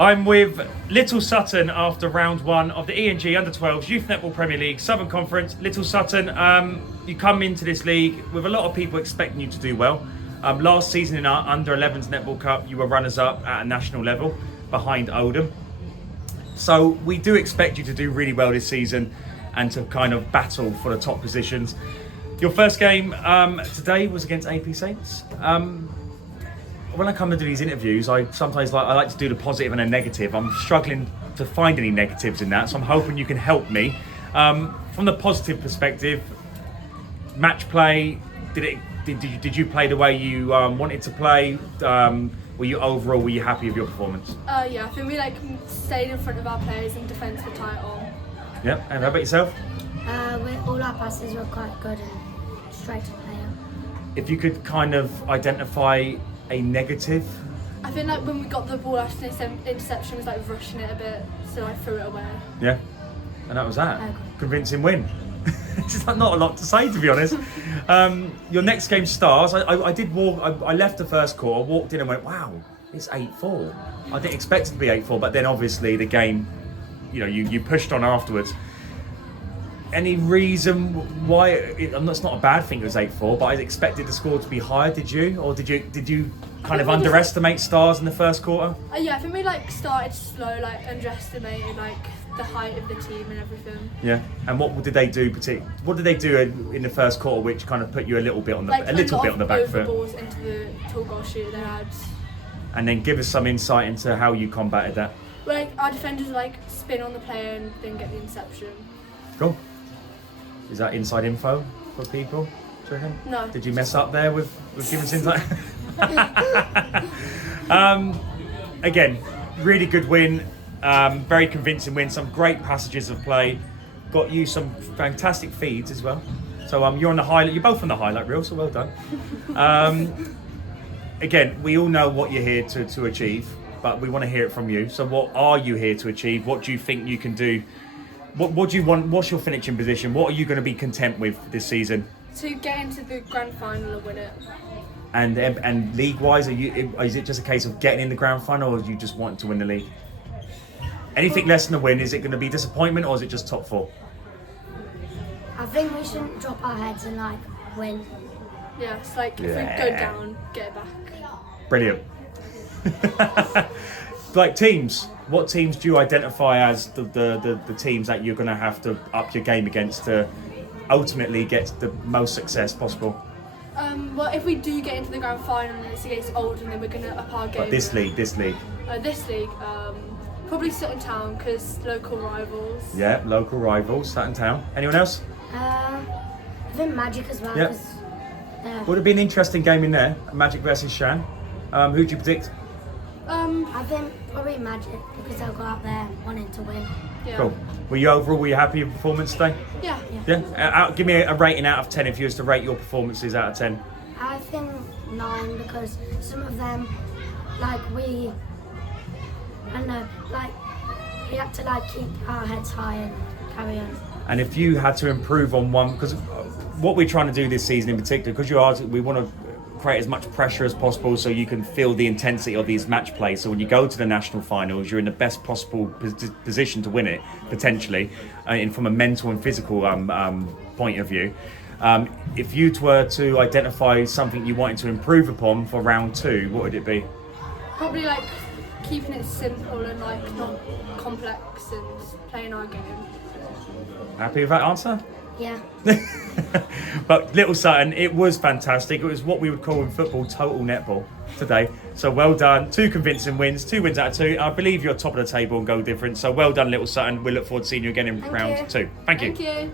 I'm with Little Sutton after round one of the E&G Under-12s Youth Netball Premier League Southern Conference. Little Sutton, you come into this league with a lot of people expecting you to do well. Last season in our Under-11s Netball Cup, you were runners-up at a national level behind Oldham. So we do expect you to do really well this season and to kind of battle for the top positions. Your first game today was against AP Saints. When I come to do these interviews, I sometimes like to do the positive and a negative. I'm struggling to find any negatives in that, so I'm hoping you can help me. From the positive perspective, match play, did you play the way you wanted to play? Were you happy with your performance? Yeah, I think we stayed in front of our players and defended the title. Yeah, and how about yourself? All our passes were quite good and straight to player. If you could kind of identify a negative? I think when we got the ball after the interception, was rushing it a bit, so I threw it away. Yeah, and that was that. Convincing win. It's not a lot to say, to be honest. Your next game, Starz. I left the first quarter, walked in and went, wow, it's 8-4. I didn't expect it to be 8-4, but then obviously the game, you pushed on afterwards. Any reason why? It's not a bad thing it was 8-4, but I expected the score to be higher. Did you, or did you kind of underestimate Starz in the first quarter? Yeah, I think we started slow, underestimated the height of the team and everything. Yeah, and what did they do? What did they do in the first quarter, which kind of put you a little bit on the back foot? Balls into the tall goal shooter they had. And then give us some insight into how you combated that. Well, our defenders spin on the player and then get the interception. Cool. Is that inside info for people? Do you reckon? No. Did you mess up there with giving us insight? Again, really good win. Very convincing win. Some great passages of play. Got you some fantastic feeds as well. So you're on the highlight. You're both on the highlight reel. So well done. Again, we all know what you're here to achieve, but we want to hear it from you. So what are you here to achieve? What do you think you can do? What do you want? What's your finishing position? What are you going to be content with this season? To get into the grand final and win it. And league-wise, is it just a case of getting in the grand final, or do you just want to win the league? Anything less than a win, is it going to be disappointment, or is it just top four? I think we shouldn't drop our heads and win. Yeah, it's if we go down, get it back. Brilliant. Teams. What teams do you identify as the teams that you're going to have to up your game against to ultimately get the most success possible? Well, if we do get into the grand final and it's against Oldham, then we're going to up our game. But this league? This league, probably Sutton Town, because local rivals. Yeah, local rivals, Sutton Town. Anyone else? I think Magic as well. Yep. Would have been an interesting game in there, Magic versus Shan. Who do you predict? I think probably Magic, because they'll go out there wanting to win. Yeah. Cool. Were you happy with your performance today? Yeah. Yeah. Give me a rating out of 10 if you was to rate your performances out of 10. I think 9, because some of them, we had to keep our heads high and carry on. And if you had to improve on one, because what we're trying to do this season in particular, because we want to create as much pressure as possible so you can feel the intensity of these match plays. So when you go to the national finals, you're in the best possible position to win it, potentially, from a mental and physical point of view. If you were to identify something you wanted to improve upon for round 2, what would it be? Probably keeping it simple and not complex and playing our game. Happy with that answer? Yeah. But Little Sutton, it was fantastic. It was what we would call in football total netball today. So well done. 2 convincing wins, 2 wins out of 2. I believe you're top of the table and goal difference. So well done, Little Sutton. We look forward to seeing you again in round 2. Thank you. Thank you.